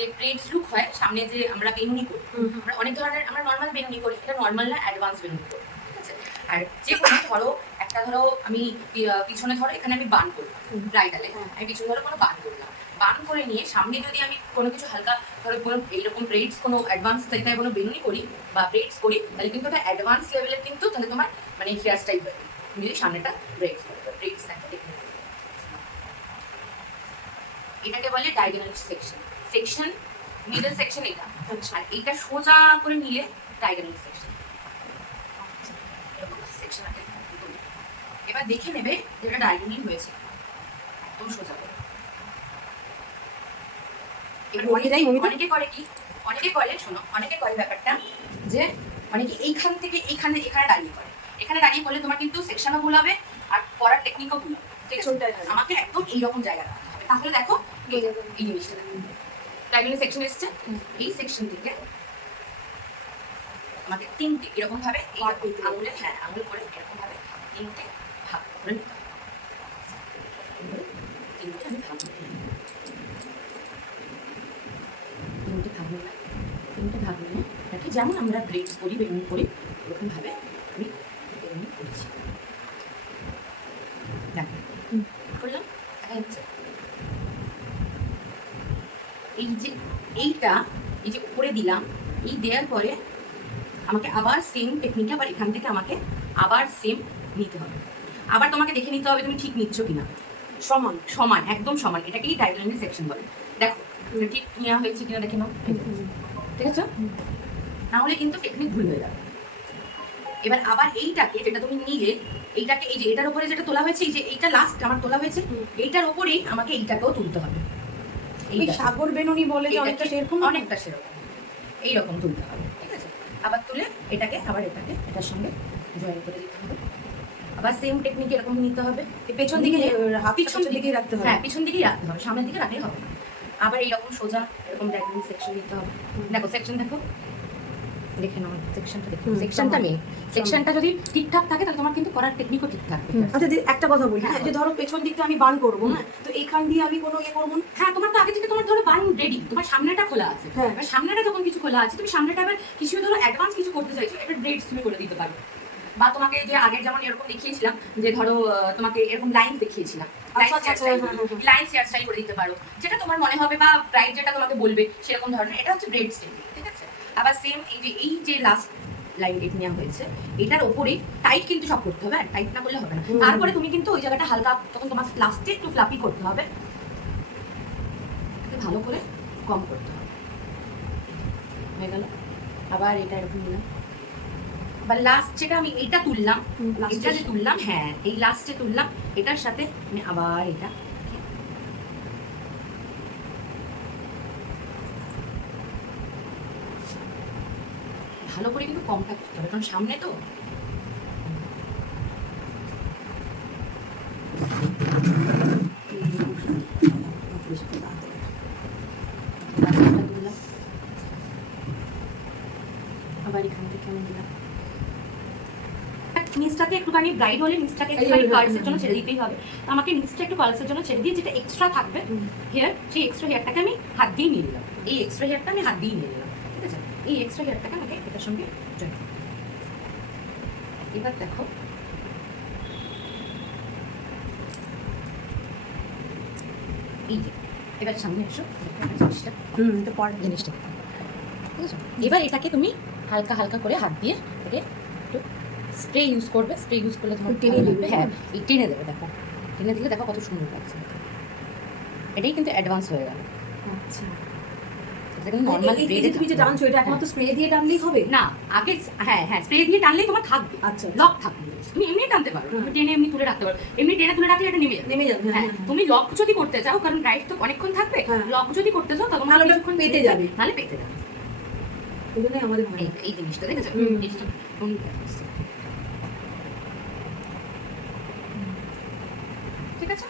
যে breads look হয় সামনে যে আমরা বেনুনি করি, আমরা অনেক ধরনের, আমরা নর্মাল বেনুনি করি, এটা নর্মাল না অ্যাডভান্স বেনুনি করি, ঠিক আছে। আর যে কোনো ধরো একটা ধরো আমি পিছনে ধরো এখানে আমি বান করলাম ব্রাইডালে, আমি পিছনে ধরো কোনো বান করলাম, বান করে নিয়ে সামনে যদি আমি কোনো কিছু হালকা ধরো কোনো এইরকম ব্রেডস কোনো অ্যাডভান্স তরিকায় কোনো বেনুনি করি বা ব্রেডস করি, তাহলে কিন্তু ওটা অ্যাডভান্স লেভেলের, কিন্তু তাহলে তোমার মানে হেয়ার স্টাইল হবে তুমি যদি সামনেটা ব্রেডস করো। ব্রেডস একটা টেকনিক, এটাকে বলে diagonal section. Section middle section এটা, আর এটা সোজা করে নিলে ডায়াগোনাল সেকশন। সেকশন আছে, এবার দেখে নেবে যে এটা ডায়াগোনাল হয়েছে একদম সোজা করে। এবার অনেকে করে কি, অনেকে করে শোনো, অনেকে করে ব্যাপারটা যে অনেকে এইখান থেকে এখানে দাঁড়িয়ে করে, এখানে দাঁড়িয়ে করলে তোমার কিন্তু সেকশনও ভুল হবে আর করার টেকনিকও ভুল হবে, ঠিক আছে। আমাকে একদম এইরকম জায়গা রাখতে হবে, তাহলে দেখো এই জিনিসটা ডায়াগোনাল সেকশন এসছে, এই সেকশন থেকে আমাদের তিনটে এরকম ভাবে আঙুলে, হ্যাঁ আঙুল করে এরকম ভাবে তিনটে ভাগ করে নিতে হবে। তিনটে আমি ভাগ করে তিনটে ভাগ নিয়ে এটাকে যেমন আমরা ব্রেডস করি বেনুনি করি এরকম ভাবে আমি বেনুনি করছি, দেখো করলাম। দেখা যাচ্ছে এই যে এইটা, এই যে উপরে দিলাম, এই দেওয়ার পরে আমাকে আবার সেম টেকনিকে আবার এখান থেকে আমাকে আবার সেম নিতে হবে, আবার তোমাকে দেখে নিতে হবে তুমি ঠিক নিচ্ছ কিনা, সমান সমান একদম সমান, এটাকেই ডায়াগোনাল সেকশন বলে। দেখো ঠিক নেওয়া হয়েছে কিনা দেখে নাও, ঠিক আছে, না হলে কিন্তু টেকনিক ভুল হয়ে যাবে। এবার আবার এইটাকে যেটা তুমি নিলে, এইটাকে এই যে এটার উপরে যেটা তোলা হয়েছে, এই যে এইটা লাস্ট আমার তোলা হয়েছে, এইটার উপরেই আমাকে এইটাকেও তুলতে হবে। এই সাগর বেনুনি বলে যে অনেকটা সেরকম, অনেকটা সেরকম এইরকম তুলতে হবে, ঠিক আছে। আবার তুলে এটাকে আবার এটাকে এটার সঙ্গে জয়েন করে দিতে হবে, আবার সেম টেকনিক এরকম নিতে হবে। পেছন দিকে পিছন দিকে রাখতে হবে, হ্যাঁ পিছন দিকেই রাখতে হবে, সামনের দিকে রাখলে হবে না। আবার এইরকম সোজা এরকম ডায়াগোনাল সেকশন নিতে হবে। দেখো সেকশন দেখো, দেখে নাও সেকশনটা, দেখো সেকশনটা মেন, সেকশনটা যদি ঠিকঠাক থাকে তাহলে তোমার কিন্তু করার টেকনিকও ঠিক থাকবে। আচ্ছা দিদি একটা কথা বলি, হ্যাঁ যে ধরো পেছন দিকটা আমি বান করবো, হ্যাঁ তো এখান দিয়ে আমি কোনো ইয়ে করবো না, হ্যাঁ তোমার তো আগে থেকে তোমার ধরো বান রেডি, তোমার সামনেটা খোলা আছে, হ্যাঁ এবার সামনেটা যখন কিছু খোলা আছে, তুমি সামনেটা এবার কিছু ধরো অ্যাডভান্স কিছু করতে চাইছো, এটা ব্রেডস তুমি করে দিতে পারো। বা তোমাকে যে আগের যেমন এরকম দেখিয়েছিলাম যে ধরো তোমাকে এরকম লাইন দেখিয়েছিলাম, লাইন হেয়ার স্টাইল করে দিতে পারো, যেটা তোমার মনে হবে বা ব্রাইড যেটা তোমাকে বলবে সেরকম ধরনের, এটা হচ্ছে ব্রেড স্টাইল, ঠিক আছে। আবার সেম এই যে লাস্ট লাইন রেট নেওয়া হয়েছে, এটার ওপরে টাইট কিন্তু সব করতে হবে, টাইট না করলে হবে না। তারপরে তুমি কিন্তু ওই জায়গাটা হালকা, তখন তোমার লাস্টে একটু ফ্লাপি করতে হবে, ভালো করে কম করতে হবে, হয়ে গেল। আবার এটা এরকম নিলাম, বা লাস্ট যেটা আমি এইটা তুললাম, এটা যে তুললাম, হ্যাঁ এই লাস্টে তুললাম, এটার সাথে আমি আবার এটা ভালো করে কিন্তু কমটা করতে হবে, কারণ সামনে তো আবার এখান থেকে আমি দিলাম নিচটাকে একটুখানি ব্রাইড হলে নিচটাকে একটুখানি কার্লসের জন্য ছেড়ে দিতেই হবে, আমাকে নিচটা একটু কার্লসের জন্য ছেড়ে দিয়ে যেটা এক্সট্রা থাকবে হেয়ার, সেই এক্সট্রা হেয়ারটাকে আমি হাত দিয়ে নিয়ে নিলাম, এই এক্সট্রা হেয়ারটা আমি হাত দিয়ে নিয়ে নিলাম, ঠিক আছে। এই এক্সট্রা হেয়ারটাকে আমাকে এটার সঙ্গে জয়েন, এবার দেখো এই যে এবার সামনে এসো, জিনিসটা তো পর জিনিসটা ঠিক আছে। এবার এটাকে তুমি হালকা হালকা করে হাত দিয়ে এটাকে একটু স্প্রে ইউজ করবে, স্প্রে ইউজ করলে তোমার টেনে দেবে, হ্যাঁ এই টেনে দেবে, দেখো টেনে দিলে দেখো কত সুন্দর লাগছে, এটাই কিন্তু অ্যাডভান্স হয়ে গেল। আচ্ছা নরমালি ব্রেডে তুমি যে টানছো এটা একমাত্র স্প্রে দিয়ে টানলেই হবে না, আগে হ্যাঁ হ্যাঁ স্প্রে দিয়ে টানলেই তোমার থাকবে, আচ্ছা লক থাকবে, তুমি এমনি টানতে পারো, তুমি টেনে এমনি তুলে রাখতে পারো, এমনি টেনে তুলে রাখলে এটা নেমে যাবে। হ্যাঁ তুমি লক যদি করতে চাও, কারণ ব্রাইড তো অনেকক্ষণ থাকবে, লক যদি করতে চাও তখন নাহলে ওটা পেতে যাবে, নাহলে পেতে যাবে, এই জন্যই আমাদের এই জিনিসটা দেখেছো, ঠিক আছে।